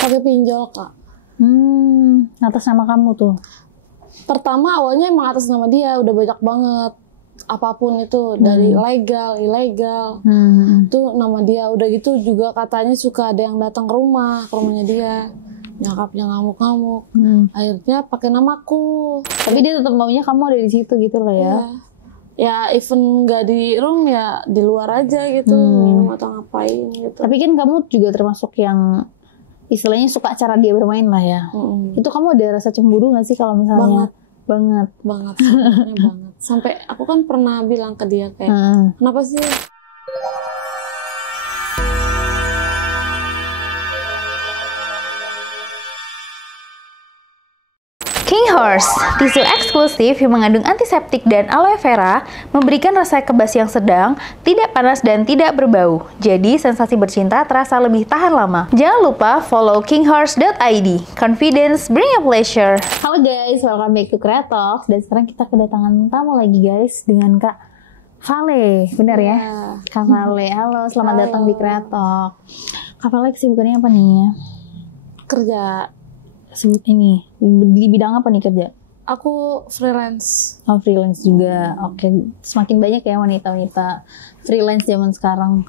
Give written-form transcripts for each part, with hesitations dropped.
Pakai pinjol, Kak. Atas nama kamu tuh? Pertama awalnya emang atas nama dia, udah banyak banget. Apapun itu, dari legal, ilegal. Itu nama dia. Udah gitu juga katanya suka ada yang datang ke rumahnya dia. Nyakapnya ngamuk-ngamuk. Akhirnya pakai namaku. Tapi dia tetap maunya kamu ada di situ gitu lah ya. Ya even nggak di room ya di luar aja gitu, minum atau ngapain gitu. Tapi kan kamu juga termasuk yang istilahnya suka cara dia bermain lah ya. Itu kamu ada rasa cemburu gak sih kalau misalnya? Banget. Sebenarnya banget. Sampai aku kan pernah bilang ke dia kayak, kenapa sih? King Horse, tisu eksklusif yang mengandung antiseptik dan aloe vera, memberikan rasa kebas yang sedang, tidak panas dan tidak berbau. Jadi sensasi bercinta terasa lebih tahan lama. Jangan lupa follow kinghorse.id. Confidence bring a pleasure. Halo guys, welcome back to Kreatalks. Dan sekarang kita kedatangan tamu lagi guys dengan Kak Vale, benar ya? Kak Vale, halo, selamat datang di Kreatalks. Kak Vale kesibukannya apa nih? Kerja. Ini di bidang apa nih kerja? Aku freelance. Oh, freelance juga. Oke, semakin banyak ya wanita-wanita freelance zaman sekarang.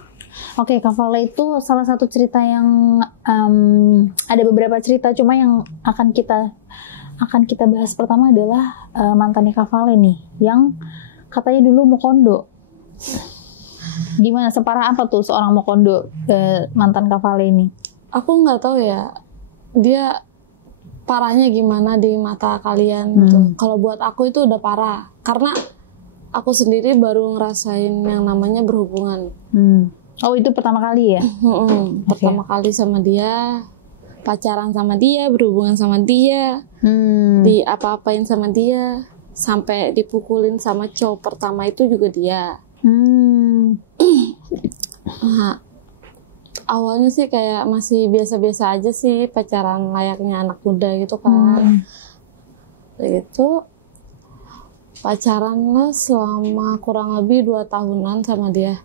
Oke, Kak Vale itu salah satu cerita yang ada beberapa cerita, cuma yang akan kita bahas pertama adalah mantannya Kak Vale nih, yang katanya dulu mau kondo. Gimana, separah apa tuh seorang mau kondo mantan Kak Vale ini? Aku nggak tahu ya, dia parahnya gimana di mata kalian gitu. Kalau buat aku itu udah parah, karena aku sendiri baru ngerasain yang namanya berhubungan. Oh, itu pertama kali ya? Pertama kali sama dia, pacaran sama dia, berhubungan sama dia, diapa-apain sama dia, sampai dipukulin sama cowok pertama itu juga dia. Nah, awalnya sih kayak masih biasa-biasa aja sih, pacaran layaknya anak muda gitu kan. Itu pacaran lah selama kurang lebih 2 tahunan sama dia.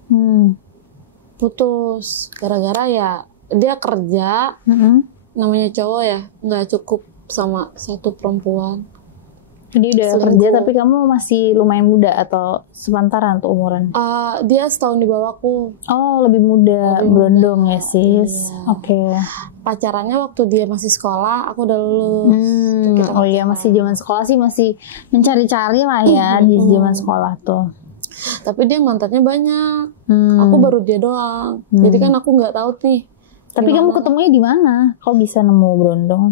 Putus gara-gara ya dia kerja, namanya cowok ya, nggak cukup sama satu perempuan. Dia udah kerja tapi kamu masih lumayan muda atau sepantaran tuh umuran? Dia setahun di bawahku. Oh, lebih muda, berondong ya sis. Iya. Oke. Pacarannya waktu dia masih sekolah, aku udah lulus. Oh iya, masih zaman sekolah sih, masih mencari-cari lah ya di zaman sekolah tuh. Tapi dia mantannya banyak. Aku baru dia doang. Jadi kan aku nggak tahu nih. Tapi kamu ketemunya di mana? Kok bisa nemu berondong?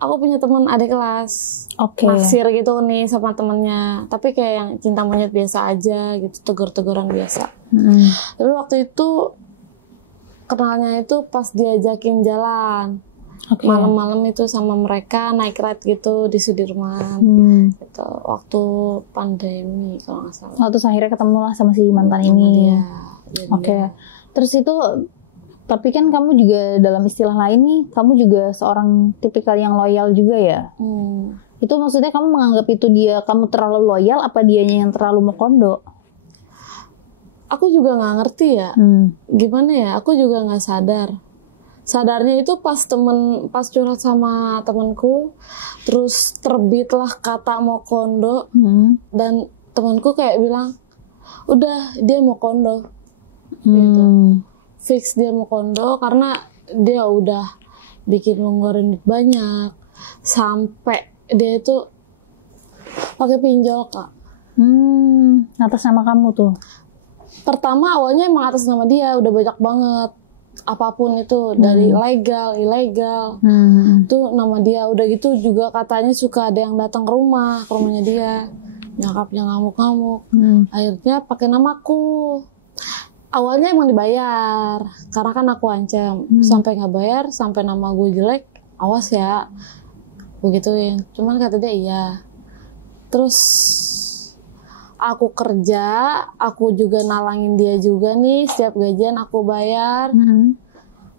Aku punya teman adik kelas, naksir gitu nih sama temennya. Tapi kayak yang cinta monyet biasa aja gitu, tegur-teguran biasa. Tapi waktu itu kenalnya itu pas diajakin jalan. Malam-malam itu sama mereka naik ride gitu di Sudirman. Gitu, waktu pandemi kalau nggak salah. Terus akhirnya ketemu lah sama si mantan ini. Oke. Terus itu, tapi kan kamu juga dalam istilah lain nih, kamu juga seorang tipikal yang loyal juga ya. Itu maksudnya kamu menganggap itu kamu terlalu loyal, apa dianya yang terlalu mau kondo? Aku juga nggak ngerti ya. Gimana ya? Aku juga nggak sadar. Sadarnya itu pas curhat sama temanku, terus terbitlah kata mau kondo, dan temanku kayak bilang, udah dia mau kondo, gitu. Fix dia mau kondo karena dia udah bikin ngeluarin duit banyak, sampai dia itu pakai pinjol, Kak. Atas nama kamu tuh? Pertama awalnya emang atas nama dia, udah banyak banget. Apapun itu, dari legal, ilegal, itu nama dia. Udah gitu juga katanya suka ada yang datang ke rumahnya dia, nyakapnya ngamuk-ngamuk. Akhirnya pakai namaku. Awalnya emang dibayar, karena kan aku ancam, sampai nggak bayar, sampai nama gue jelek, awas ya, begituin. Cuman kata dia iya. Terus aku kerja, aku juga nalangin dia juga nih, setiap gajian aku bayar.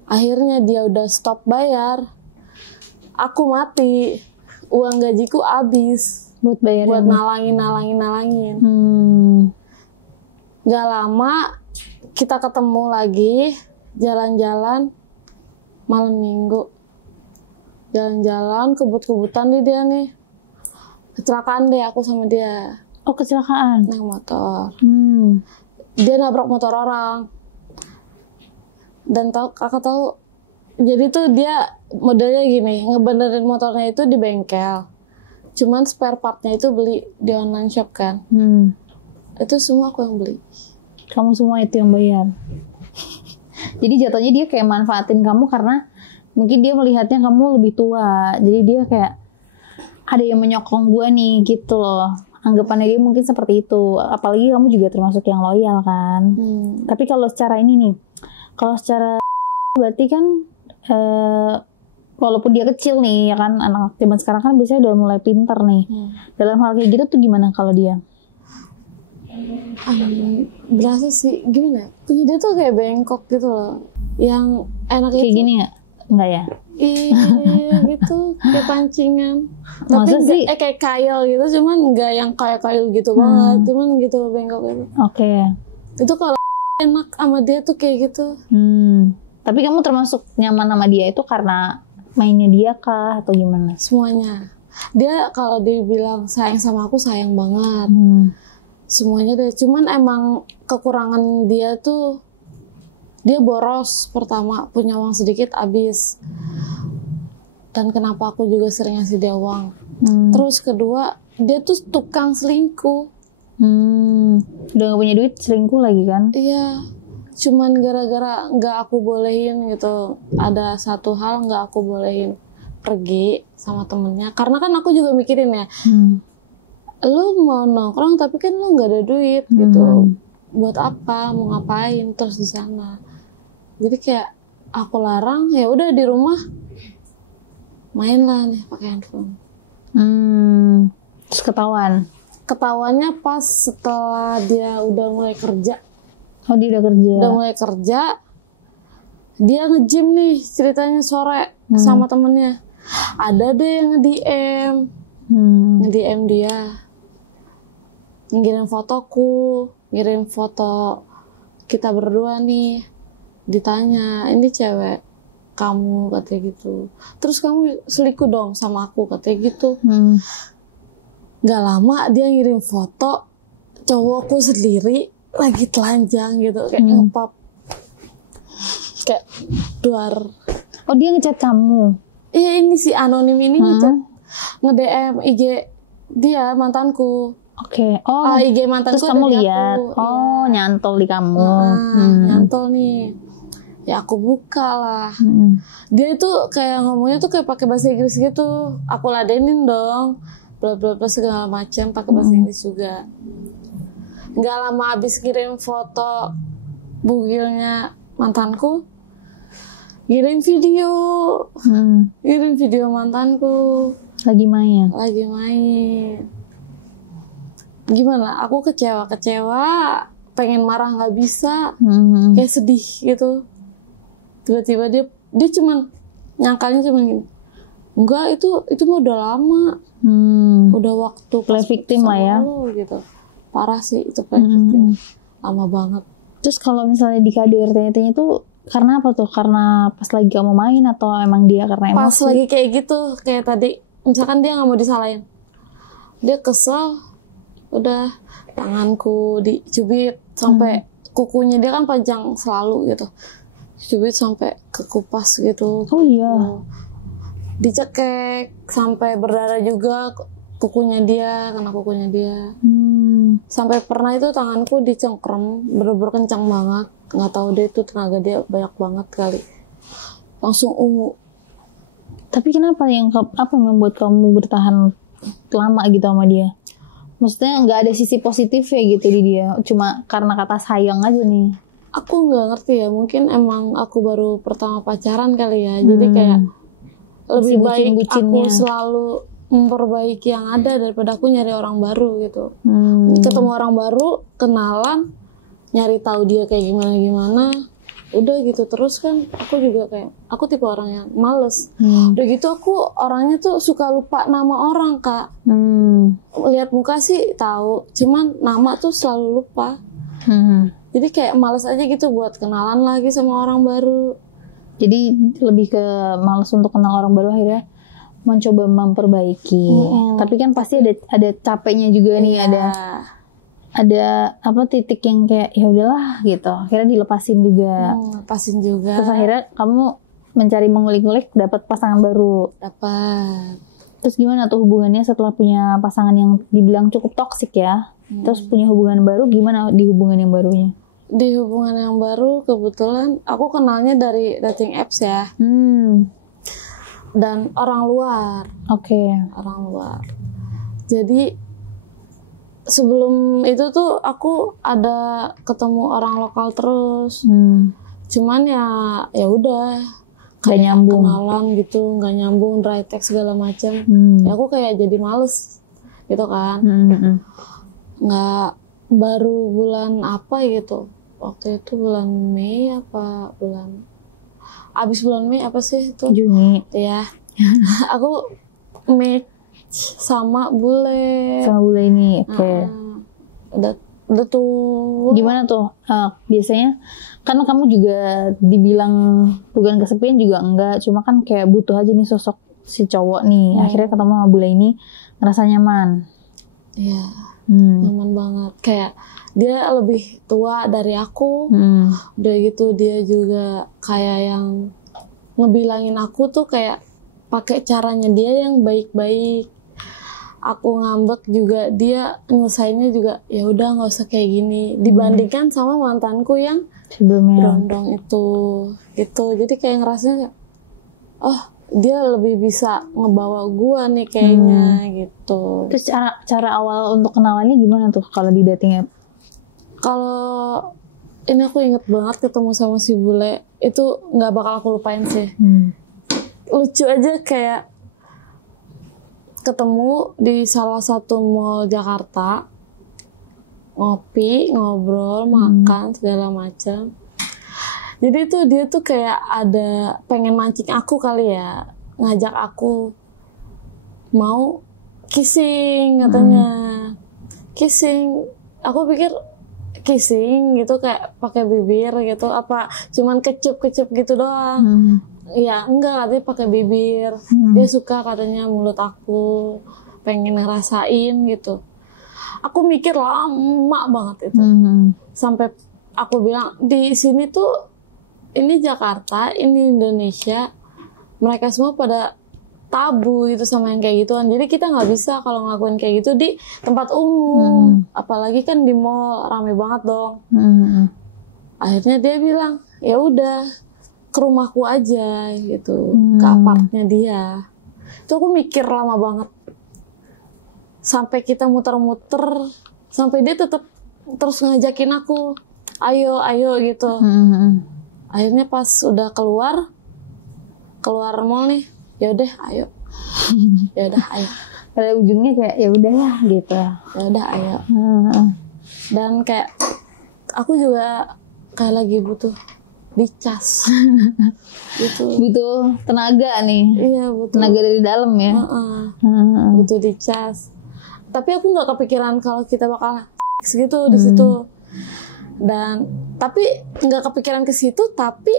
Akhirnya dia udah stop bayar, aku mati, uang gajiku habis buat nalangin. Gak lama kita ketemu lagi, jalan-jalan, malam minggu jalan-jalan kebut-kebutan nih dia nih, kecelakaan deh aku sama dia. Oh, kecelakaan? Naik motor. Dia nabrak motor orang. Dan kakak tahu, jadi tuh dia modelnya gini, ngebenerin motornya itu di bengkel. Cuman spare partnya itu beli di online shop kan. Itu semua aku yang beli. Kamu semua itu yang bayar. Jadi jatuhnya dia kayak manfaatin kamu karena mungkin dia melihatnya kamu lebih tua. Jadi dia kayak ada yang menyokong gue nih gitu loh. Anggapannya dia mungkin seperti itu. Apalagi kamu juga termasuk yang loyal kan. Tapi kalau secara ini nih, kalau secara berarti kan walaupun dia kecil nih ya kan, anak zaman sekarang kan biasanya udah mulai pinter nih. Dalam hal kayak gitu tuh gimana kalau dia? Berasa sih gimana? Punya dia tuh kayak bengkok gitu loh. Yang enak kayak itu. Gini nggak? Enggak ya? Iya gitu, kayak pancingan. Masa Tapi sih? kayak kail gitu, cuman nggak yang kayak kail gitu banget, cuman gitu bengkok gitu. Oke. Itu kalau enak sama dia tuh kayak gitu. Tapi kamu termasuk nyaman sama dia itu karena mainnya dia kah atau gimana? Semuanya. Dia kalau dibilang sayang sama aku sayang banget. Semuanya deh. Cuman emang kekurangan dia tuh dia boros. Pertama punya uang sedikit habis. Dan kenapa aku juga sering ngasih dia uang. Terus kedua dia tuh tukang selingkuh. Udah gak punya duit selingkuh lagi kan? Iya. Cuman gara-gara nggak aku bolehin gitu. Ada satu hal nggak aku bolehin pergi sama temennya. Karena kan aku juga mikirin ya. Lu mau nongkrong tapi kan lu nggak ada duit gitu. Buat apa? Mau ngapain terus di sana? Jadi kayak aku larang, ya udah di rumah main lah nih pakai handphone. Terus ketahuan? Ketahuannya pas setelah dia udah mulai kerja. Oh, dia udah kerja? Udah mulai kerja, dia nge-gym nih ceritanya sore sama temennya. Ada deh yang nge-DM. Nge-DM dia. Ngirim fotoku, ngirim foto kita berdua nih. Ditanya, ini cewek kamu katanya gitu. Terus kamu selingkuh dong sama aku katanya gitu. Gak lama dia ngirim foto cowokku sendiri lagi telanjang gitu kayak ngepop kayak duar. Oh, dia ngechat kamu? Iya, ini si anonim ini ngechat nge-DM IG dia mantanku. Oke. Oh, IG mantanku. terus kamu lihat? Aku. Oh, iya. Nyantol di kamu. Nyantol nih. Ya aku buka lah. Dia itu kayak ngomongnya tuh kayak pakai bahasa Inggris gitu. Aku ladenin dong. Bla bla bla segala macam pakai bahasa Inggris juga. Nggak lama habis kirim foto bugilnya mantanku, kirim video. Kirim video mantanku lagi main. Gimana? Aku kecewa, pengen marah nggak bisa, kayak sedih gitu. Tiba-tiba dia cuman nyangkalnya cuman gini, enggak itu mah udah lama, udah waktu play victim lah ya, gitu. Parah sih itu play victim, lama banget. Terus kalau misalnya di KDRT-nya itu karena apa tuh? Karena pas lagi kamu main atau emang dia karena emosi? Pas lagi kayak gitu, kayak tadi, misalkan dia nggak mau disalahin, dia kesel, udah tanganku dicubit sampai kukunya, dia kan panjang selalu gitu, cubit sampai ke kupas gitu. Oh iya. Dicekek sampai berdarah juga kukunya dia, kena kukunya dia. Sampai pernah itu tanganku dicengkrem, bener-bener kencang banget. Nggak tahu deh itu tenaga dia banyak banget kali. Langsung ungu. Tapi kenapa apa yang membuat kamu bertahan lama gitu sama dia? Maksudnya nggak ada sisi positif ya gitu di dia, cuma karena kata sayang aja nih? Aku nggak ngerti ya, mungkin emang aku baru pertama pacaran kali ya, jadi kayak lebih baik aku selalu memperbaiki yang ada daripada aku nyari orang baru gitu. Ketemu orang baru, kenalan, nyari tahu dia kayak gimana, udah gitu terus kan. Aku juga kayak, aku tipe orang yang males. Udah gitu aku orangnya tuh suka lupa nama orang, Kak. Lihat muka sih tahu, cuman nama tuh selalu lupa. Jadi kayak males aja gitu buat kenalan lagi sama orang baru. Jadi lebih ke malas untuk kenal orang baru, akhirnya mencoba memperbaiki. Tapi kan pasti ada capeknya juga nih, ada apa titik yang kayak ya udahlah gitu. Akhirnya dilepasin juga. Lepasin juga. Terus akhirnya kamu mencari mengulik-ngulik dapat pasangan baru. Dapat. Terus gimana tuh hubungannya setelah punya pasangan yang dibilang cukup toksik ya? Terus punya hubungan baru, gimana di hubungan yang barunya? Di hubungan yang baru kebetulan aku kenalnya dari dating apps ya. Dan orang luar. Orang luar. Jadi sebelum itu tuh aku ada ketemu orang lokal terus. Cuman ya udah kayak nyambung. kenalan gitu, nggak nyambung, dry text segala macam. Ya aku kayak jadi males gitu kan. Nggak, baru bulan apa gitu. Waktu itu bulan Mei apa abis bulan Mei apa sih itu? Juni. Ya. Aku match sama bule. Sama bule ini, oke. Udah tuh. Gimana tuh? Biasanya kan kamu juga dibilang bukan kesepian juga enggak, cuma kan kayak butuh aja nih sosok si cowok nih. Akhirnya ketemu sama bule ini, ngerasa nyaman. Iya. Nyaman banget. Kayak dia lebih tua dari aku. Udah gitu dia juga kayak yang ngebilangin aku tuh kayak pakai caranya dia yang baik-baik. Aku ngambek juga dia nyelesainnya juga ya udah nggak usah kayak gini. Dibandingkan sama mantanku yang sebelumnya berondong itu gitu. Jadi kayak ngerasanya oh dia lebih bisa ngebawa gua nih kayaknya gitu. Terus cara awal untuk kenalannya gimana tuh kalau di dating app? Kalau ini aku inget banget ketemu sama si bule itu nggak bakal aku lupain sih. Lucu aja kayak ketemu di salah satu mall Jakarta, ngopi, ngobrol, makan segala macam. Jadi tuh dia tuh kayak ada pengen mancing aku kali ya, ngajak aku mau kissing katanya. Kissing, aku pikir kissing gitu kayak pakai bibir gitu, apa cuman kecup-kecup gitu doang. Ya enggak, katanya pakai bibir. Dia suka katanya mulut aku, pengen ngerasain gitu. Aku mikir lama banget itu. Sampai aku bilang di sini tuh ini Jakarta, ini Indonesia, mereka semua pada tabu gitu sama yang kayak gituan. Jadi kita nggak bisa kalau ngelakuin kayak gitu di tempat umum, apalagi kan di mall rame banget dong. Akhirnya dia bilang ya udah ke rumahku aja gitu, ke apartnya dia. Itu aku mikir lama banget. Sampai kita muter-muter, sampai dia tetap terus ngajakin aku, ayo gitu. Akhirnya pas udah keluar mall nih, ya udah ayo. Ya udah ayo. Pada ujungnya kayak ya udah ya gitu. Ya udah ayo. Dan kayak aku juga kayak lagi butuh dicas. Gitu. Butuh tenaga nih. Iya, butuh tenaga dari dalam ya. Butuh dicas. Tapi aku nggak kepikiran kalau kita bakal gitu di situ. Dan tapi nggak kepikiran ke situ, tapi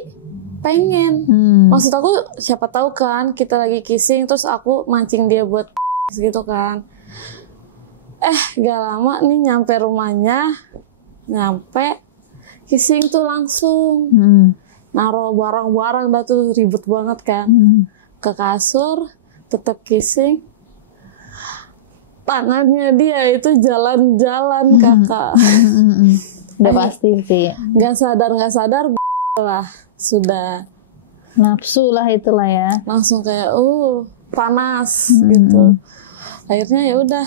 pengen. Maksud aku siapa tahu kan kita lagi kissing terus aku mancing dia buat gitu kan. Gak lama nih nyampe rumahnya, kissing tuh langsung. Naruh barang-barang dah tuh ribet banget kan. Ke kasur, tetap kissing. Tangannya dia itu jalan-jalan kakak. Udah pasti sih. Gak sadar lah sudah nafsu lah itulah ya. Langsung kayak panas gitu. Akhirnya ya udah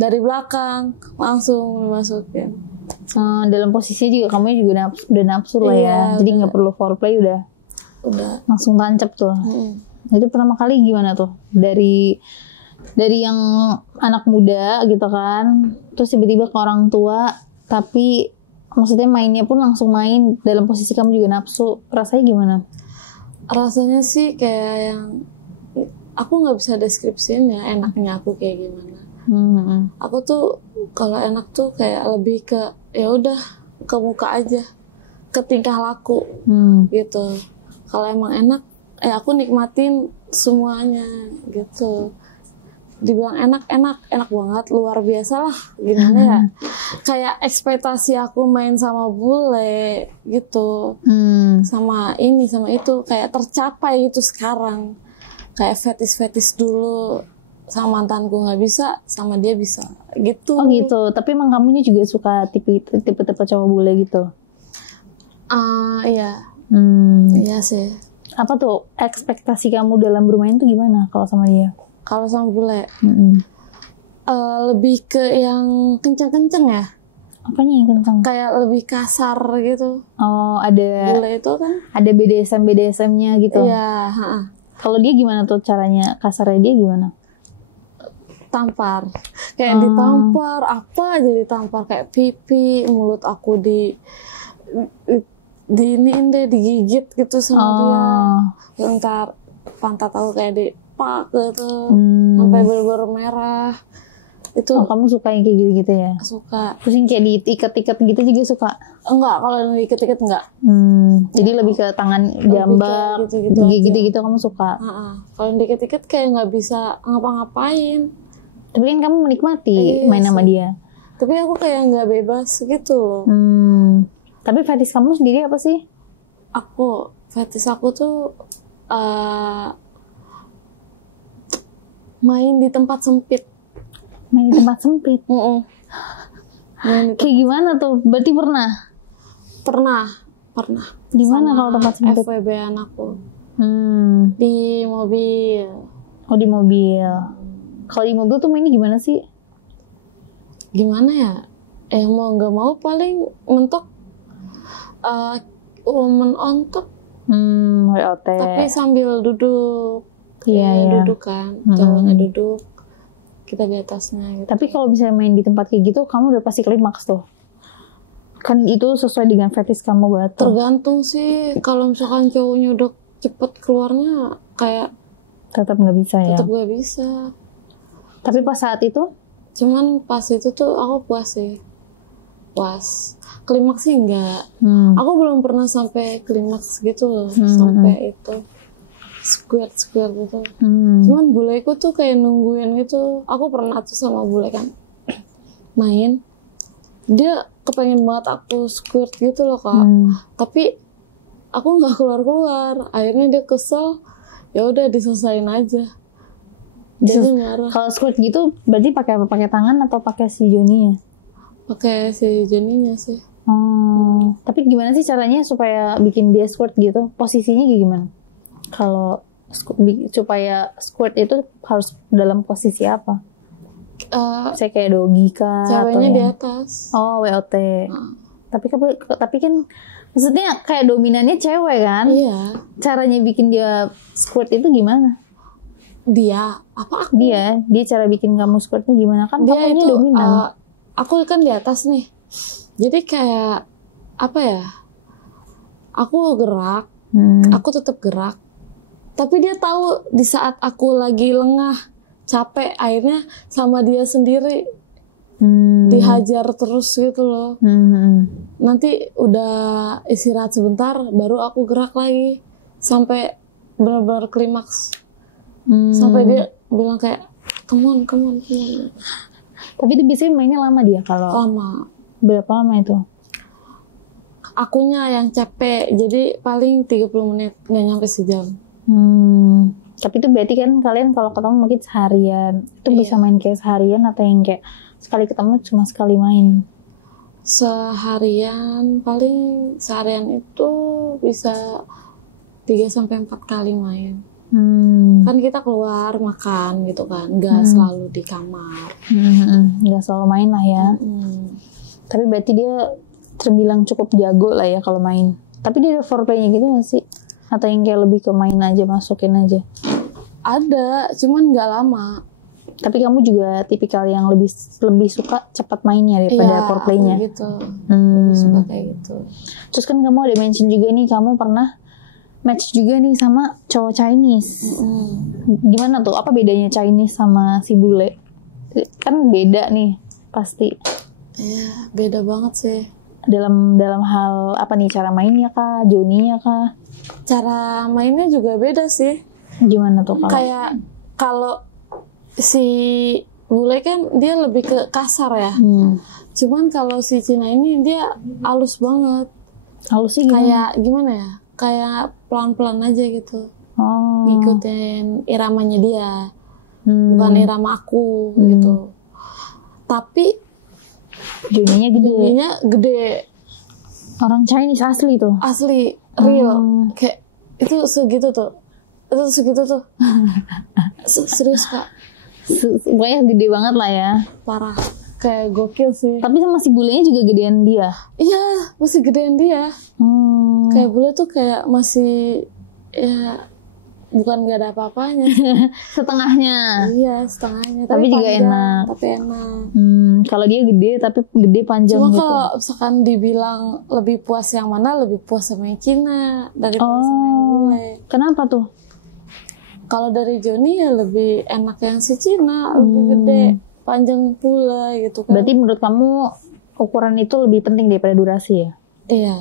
dari belakang langsung dimasukin. Dalam posisi juga kamu juga udah nafsu lah ya. Jadi nggak perlu foreplay udah langsung tancap tuh. Itu pertama kali gimana tuh dari yang anak muda gitu kan, terus tiba-tiba ke orang tua, tapi maksudnya mainnya pun langsung main dalam posisi kamu juga nafsu, rasanya gimana? Rasanya sih kayak yang aku nggak bisa deskripsiin ya enaknya aku kayak gimana. Aku tuh kalau enak tuh kayak lebih ke ya udah ke muka aja, ke tingkah laku gitu. kalau emang enak aku nikmatin semuanya gitu. Dibilang enak banget, luar biasa lah, gimana ya, kayak ekspektasi aku main sama bule gitu, sama ini sama itu kayak tercapai gitu sekarang. Kayak fetis dulu sama mantanku nggak bisa, sama dia bisa gitu. Oh gitu, tapi emang kamunya juga suka tipe cowok bule gitu? Iya. Iya sih. Apa tuh ekspektasi kamu dalam bermain tuh gimana kalau sama dia? Kalau sama bule, lebih ke yang kenceng-kenceng ya. Apanya yang kenceng? Kayak lebih kasar gitu. Oh, ada. Bule itu kan. Ada BDSM-nya gitu. Iya. Kalau dia gimana tuh caranya, kasarnya dia gimana? Tampar. Kayak ditampar, apa aja ditampar, kayak pipi, mulut aku di iniin deh, digigit gitu sama dia. Bentar pantat aku kayak dipak gitu, sampai bener-bener merah. Itu kamu suka yang kayak gitu-gitu ya? Suka. Terus yang kayak diikat-ikat gitu juga suka? Enggak, kalau yang diikat-ikat enggak. Jadi lebih ke tangan jambak, gitu-gitu kamu suka? Kalau yang diikat-ikat kayak nggak bisa ngapa-ngapain. Tapi kan kamu menikmati main sama dia. Tapi aku kayak nggak bebas gitu loh. Tapi fetish kamu sendiri apa sih? Fetish aku tuh main di tempat sempit. Main di tempat sempit? Kayak gimana tuh? Berarti pernah? Pernah. Di mana kalau tempat sempit? FWB-an aku. Di mobil. Oh, di mobil. Kalau di mobil tuh mainnya gimana sih? Gimana ya? Mau nggak mau paling mentok woman on top. WOT. Tapi sambil duduk. Iya. Duduk kan. Cowoknya duduk. Kita di atasnya gitu. Tapi kalau misalnya main di tempat kayak gitu, kamu udah pasti klimaks tuh. Kan itu sesuai dengan fetish kamu banget. Tergantung sih. Kalau misalkan cowoknya udah cepet keluarnya, kayak tetap nggak bisa ya? Tetap nggak bisa. Tapi pas saat itu? Cuman pas itu tuh aku puas sih. Puas. Klimaks sih enggak. Aku belum pernah sampai klimaks gitu loh. Sampai itu. Squirt gitu. Cuman buleku tuh kayak nungguin gitu. Aku pernah tuh sama bule kan. Main. Dia kepengen banget aku squirt gitu loh Kak. Tapi aku nggak keluar. Akhirnya dia kesel. Ya udah diselesain aja. Kalau squirt gitu berarti pakai apa? Pakai tangan atau pakai si Joninya? Pakai si Joninya sih. Tapi gimana sih caranya supaya bikin dia squirt gitu? Posisinya kayak gimana? Kalau supaya squirt itu harus dalam posisi apa? Saya kayak doggy kah? Ceweknya di atas. Oh, WOT. Tapi kan maksudnya kayak dominannya cewek kan? Iya. Caranya bikin dia squirt itu gimana? Dia apa aku? Dia cara bikin kamu squirtnya gimana? Kan dia kamunya itu dominan. Aku kan di atas nih. Jadi kayak apa ya? Aku gerak, aku tetap gerak. Tapi dia tahu di saat aku lagi lengah, capek, akhirnya sama dia sendiri dihajar terus gitu loh. Nanti udah istirahat sebentar, baru aku gerak lagi sampai benar-benar klimaks. Sampai dia bilang kayak come on. Tapi itu biasanya mainnya lama dia kalau? Lama. Berapa lama itu? Akunya yang capek, jadi paling 30 menit, nggak nyampe sejam. Tapi itu berarti kan kalian kalau ketemu mungkin seharian. Itu bisa main kayak seharian atau yang kayak sekali ketemu cuma sekali main? Seharian itu bisa 3-4 kali main. Kan kita keluar makan gitu kan, nggak selalu di kamar. Nggak selalu main lah ya. Tapi berarti dia terbilang cukup jago lah ya kalau main. Tapi dia ada foreplaynya gitu nggak sih? Atau yang kayak lebih ke main aja, masukin aja? Ada, cuman nggak lama. Tapi kamu juga tipikal yang lebih suka cepat mainnya daripada foreplaynya. Iya, gitu. Lebih suka kayak gitu. Terus kan kamu ada mention juga nih, kamu pernah match juga nih sama cowok Chinese. Gimana tuh? Apa bedanya Chinese sama si bule? Kan beda nih, pasti. Iya, beda banget sih. dalam hal apa nih, cara mainnya kah, Joninya kah? Cara mainnya juga beda sih. Gimana tuh kalau? Kayak kalau si bule kan dia lebih ke kasar ya. Cuman kalau si Cina ini dia halus banget. Halus sih gimana? Kayak gimana ya? Kayak pelan-pelan aja gitu. Ngikutin iramanya dia. Bukan irama aku gitu. Tapi Joninya gede. Orang Chinese asli tuh. Asli, real. Kayak itu segitu tuh. Itu segitu tuh. Serius Kak. Pokoknya gede banget lah ya. Parah. Kayak gokil sih. Tapi sama si bulenya juga gedean dia. Iya, masih gedean dia. Kayak bule tuh kayak masih ya bukan gak ada apa-apanya. Setengahnya. Iya, setengahnya. Tapi juga panjang, enak. Tapi enak. Kalau dia gede tapi gede panjang Cuma gitu. kalau misalkan dibilang lebih puas yang mana, lebih puas sama yang Cina daripada sama yang bule. Kenapa tuh? Kalau dari Joni ya lebih enak yang si Cina, lebih gede, panjang pula gitu kan. Berarti menurut kamu ukuran itu lebih penting daripada durasi ya? Iya.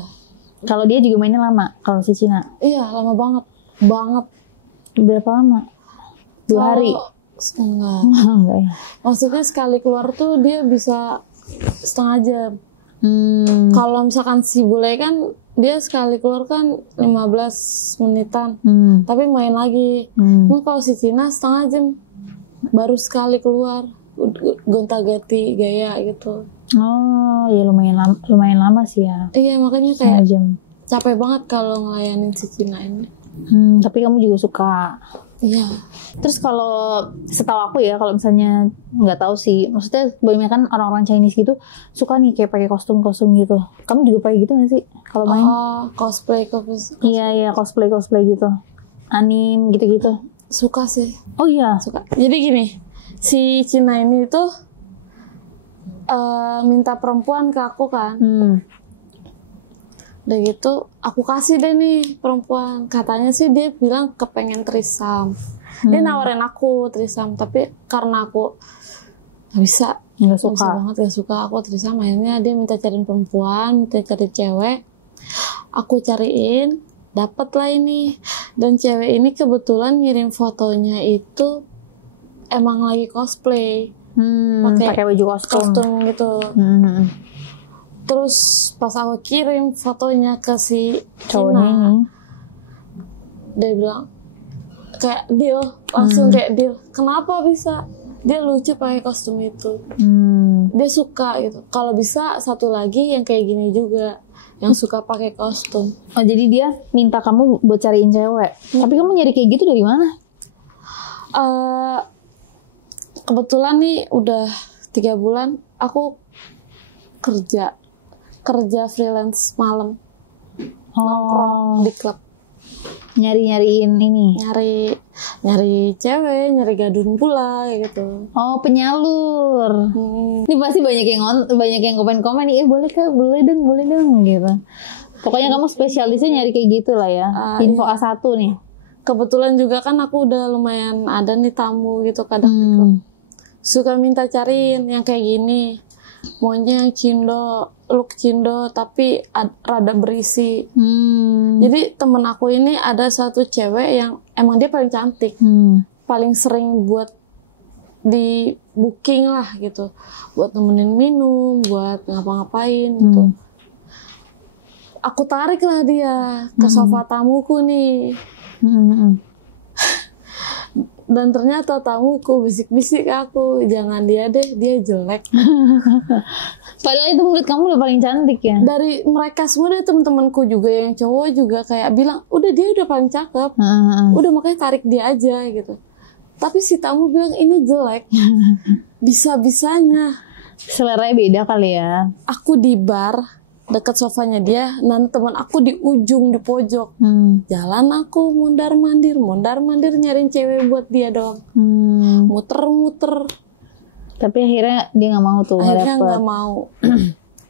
Kalau dia juga mainnya lama, kalau si Cina? Iya, lama banget. Banget. Berapa lama? 2 hari? Enggak. Enggak ya? Maksudnya sekali keluar tuh dia bisa setengah jam. Kalau misalkan si bule kan dia sekali keluar kan 15 menitan. Tapi main lagi. Kalau si Cina setengah jam. Baru sekali keluar. Gonta-ganti gaya gitu. Oh, ya lumayan lama sih ya. Iya, makanya kayak jam. capek banget kalau ngelayanin si Cina ini. Tapi kamu juga suka. Iya. Terus kalau setahu aku ya, kalau misalnya nggak tahu sih, maksudnya kebanyakan orang-orang Chinese gitu suka nih kayak pakai kostum-kostum gitu. Kamu juga pakai gitu nggak sih kalau main? Oh, cosplay. Iya cosplay gitu. Anim gitu-gitu. Suka sih. Oh iya. Suka. Jadi gini, si Cina ini tuh minta perempuan ke aku kan. Udah gitu aku kasih deh nih perempuan. Katanya sih dia bilang kepengen trisam. Dia nawarin aku trisam, tapi karena aku nggak suka aku trisam, akhirnya dia minta cariin perempuan, minta cari cewek. Aku cariin, dapet lah ini. Dan cewek ini kebetulan ngirim fotonya itu emang lagi cosplay, pakai baju kostum gitu. Terus pas aku kirim fotonya ke si cowoknya ini, dia bilang kayak deal, langsung kayak deal. Kenapa bisa? Dia lucu pakai kostum itu. Dia suka gitu. Kalau bisa satu lagi yang kayak gini juga, yang suka pakai kostum. Oh, jadi dia minta kamu buat cariin cewek. Tapi kamu nyari kayak gitu dari mana? Kebetulan nih udah 3 bulan aku kerja freelance malam, nongkrong di klub, nyariin ini, nyari cewek, nyari gadun pula gitu. Oh, penyalur. Ini pasti banyak yang komen nih, boleh dong gitu. Pokoknya kamu spesialisnya nyari kayak gitu lah ya. Info iya. A1 nih. Kebetulan juga kan aku udah lumayan ada nih tamu gitu kadang di klub. Suka minta cariin yang kayak gini. Maunya yang look cindo tapi rada berisi. Jadi temen aku ini ada satu cewek yang emang dia paling cantik, paling sering buat di booking lah gitu, buat nemenin minum, buat ngapa-ngapain gitu. Aku tarik lah dia ke sofa tamuku nih. Dan ternyata tamuku bisik-bisik aku, jangan dia deh, dia jelek. Padahal itu menurut kamu udah paling cantik ya. Dari mereka semua, dari teman-temanku juga yang cowok juga kayak bilang, udah dia udah paling cakep, udah makanya tarik dia aja gitu. Tapi si tamu bilang ini jelek, bisa-bisanya. Seleranya beda kali ya. Aku di bar dekat sofanya dia, dan teman aku di ujung di pojok. Jalan aku mondar-mandir nyariin cewek buat dia doang. Muter-muter. Tapi akhirnya dia nggak mau tuh. Akhirnya nggak mau.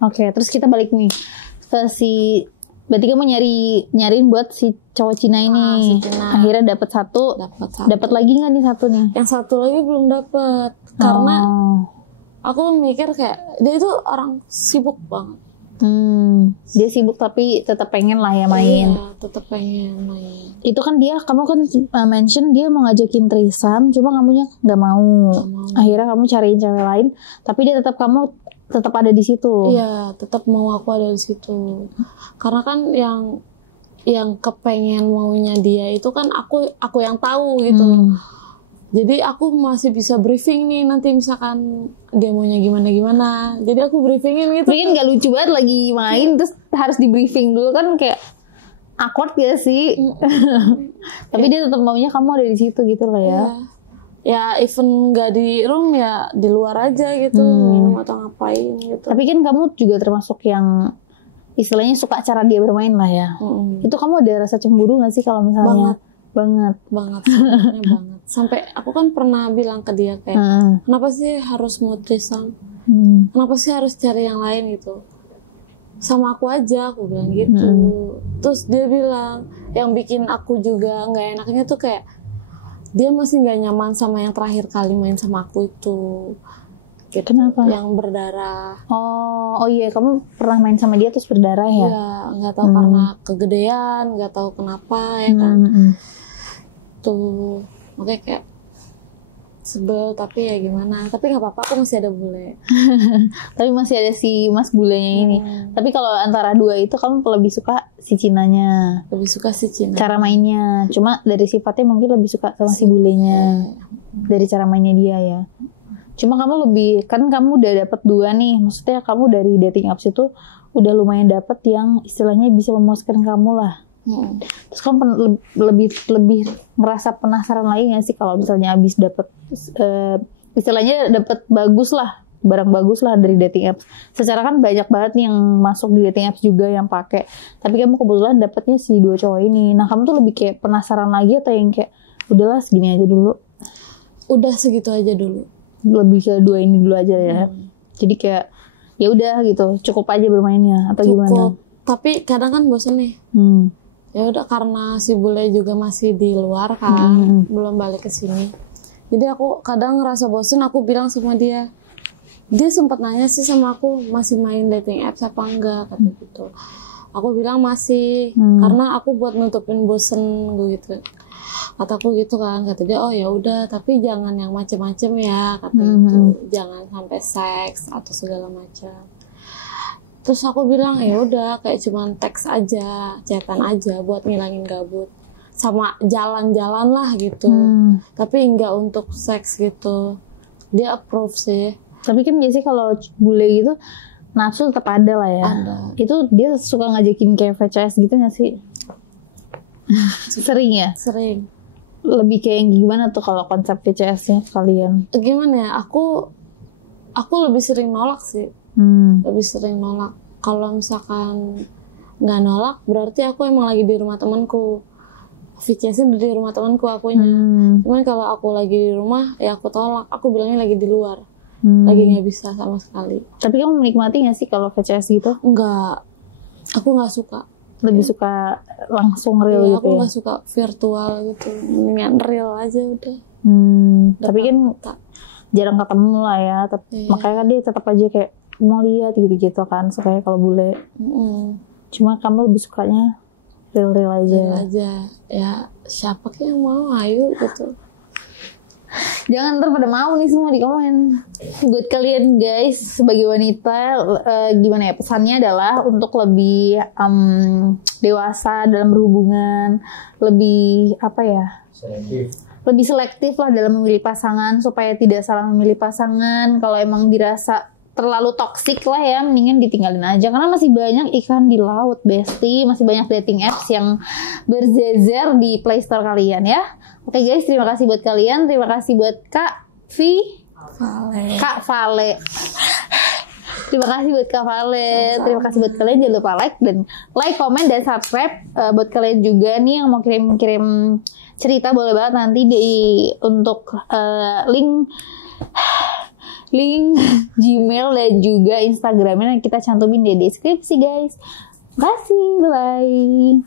Oke, terus kita balik nih ke si. Berarti kamu nyariin buat si cowok Cina ini. Si Cina. Akhirnya dapat satu. Dapat lagi nggak nih satu nih? Yang satu lagi belum dapat karena aku mikir kayak dia itu orang sibuk banget. Dia sibuk tapi tetap pengen lah ya main. Iya, tetap pengen main. Itu kan kamu kan mention dia mau ngajakin threesome, cuma kamunya nggak mau. Akhirnya kamu cariin cewek lain, tapi dia kamu tetap ada di situ. Iya, tetap mau aku ada di situ. Karena kan yang kepengen maunya dia itu kan aku yang tahu gitu. Jadi aku masih bisa briefing nih nanti misalkan dia maunya gimana. Jadi aku briefingin gitu. Tapi kan gak lucu banget lagi main terus harus di briefing dulu kan kayak awkward gak sih? Tapi dia tetap maunya kamu ada di situ gitu lah ya. Ya even gak di room ya di luar aja gitu, minum atau ngapain gitu. Tapi kan kamu juga termasuk yang istilahnya suka cara dia bermain lah ya. Itu kamu ada rasa cemburu gak sih kalau misalnya? Banget sebenarnya banget. Sampai aku kan pernah bilang ke dia kayak kenapa sih harus mau threesome? Kenapa sih harus cari yang lain gitu? Sama aku aja, aku bilang gitu. Terus dia bilang yang bikin aku juga nggak enaknya tuh kayak dia masih nggak nyaman sama yang terakhir kali main sama aku itu. Gitu. Kenapa? Yang berdarah. Oh iya, kamu pernah main sama dia terus berdarah ya? Iya, nggak tahu karena kegedean, nggak tahu kenapa ya kan. Tuh, makanya kayak sebel tapi ya gimana. Tapi nggak apa-apa, aku masih ada bule. Tapi masih ada si mas bulenya ini. Tapi kalau antara dua itu kamu lebih suka si Cinanya? Lebih suka si Cina. Cara mainnya, cuma dari sifatnya mungkin lebih suka sama si bulenya. Dari cara mainnya dia ya. Cuma kamu lebih, kan kamu udah dapet 2 nih. Maksudnya kamu dari dating apps itu udah lumayan dapet yang istilahnya bisa memuaskan kamu lah. Terus kamu lebih merasa penasaran lagi gak sih kalau misalnya abis dapet istilahnya dapet bagus lah, barang bagus lah dari dating apps. Secara kan banyak banget nih yang masuk di dating apps juga yang pakai. Tapi kamu kebetulan dapetnya si 2 cowok ini. Nah kamu tuh lebih kayak penasaran lagi atau yang kayak udahlah segini aja dulu? Udah segitu aja dulu. Lebih ke 2 ini dulu aja ya. Jadi kayak ya udah gitu, cukup aja bermainnya atau gimana? Tapi kadang kan bosan nih. Ya udah karena si bule juga masih di luar kan, belum balik ke sini. Jadi aku kadang ngerasa bosan, aku bilang sama dia. Dia sempat nanya sih sama aku, masih main dating apps apa enggak kata gitu. Aku bilang masih, karena aku buat nutupin bosen gue gitu. Kataku gitu kan, kata dia, oh ya udah, tapi jangan yang macem-macem ya, kata gitu. Jangan sampai seks atau segala macam. Terus aku bilang ya udah kayak cuman teks aja, chatan aja buat ngilangin gabut, sama jalan-jalan lah gitu. Tapi enggak untuk seks gitu. Dia approve sih. Tapi kan biasanya kalau bule gitu nafsu tetap ada lah ya. Ada. Itu dia suka ngajakin kayak VCS gitu nggak sih? Sering ya? Sering. Lebih kayak gimana tuh kalau konsep VCS-nya kalian? Gimana ya? Aku lebih sering nolak sih. Lebih sering nolak. Kalau misalkan nggak nolak, berarti aku emang lagi di rumah temanku. VCS-nya di rumah temanku akunya. Cuman kalau aku lagi di rumah, ya aku tolak. Aku bilangnya lagi di luar. Lagi nggak bisa sama sekali. Tapi kamu menikmati nggak sih kalau VCS gitu? Enggak. Aku nggak suka. Lebih suka langsung real gitu aku ya? Aku nggak suka virtual gitu. Mendingan real aja udah. Tapi kan jarang ketemu lah ya. Makanya kan dia tetap aja kayak mau lihat gitu-gitu kan, supaya kalau bule. Cuma kamu lebih sukanya real aja. Real aja. Ya siapa yang mau, ayo gitu. Jangan ntar pada mau nih semua di komen. Buat kalian guys sebagai wanita, gimana ya, pesannya adalah untuk lebih dewasa dalam berhubungan, lebih apa ya? Lebih selektif lah dalam memilih pasangan supaya tidak salah memilih pasangan. Kalau emang dirasa terlalu toksik lah ya, mendingan ditinggalin aja karena masih banyak ikan di laut, bestie. Masih banyak dating apps yang berjejer di Play Store kalian ya. Oke guys, terima kasih buat kalian, terima kasih buat Kak Kak Vale. Terima kasih buat Kak Vale. Terima kasih buat kalian, jangan lupa like, comment dan subscribe. Buat kalian juga nih yang mau kirim cerita boleh banget nanti untuk link Gmail dan juga Instagramnya kita cantumin di deskripsi guys. Terima kasih, bye.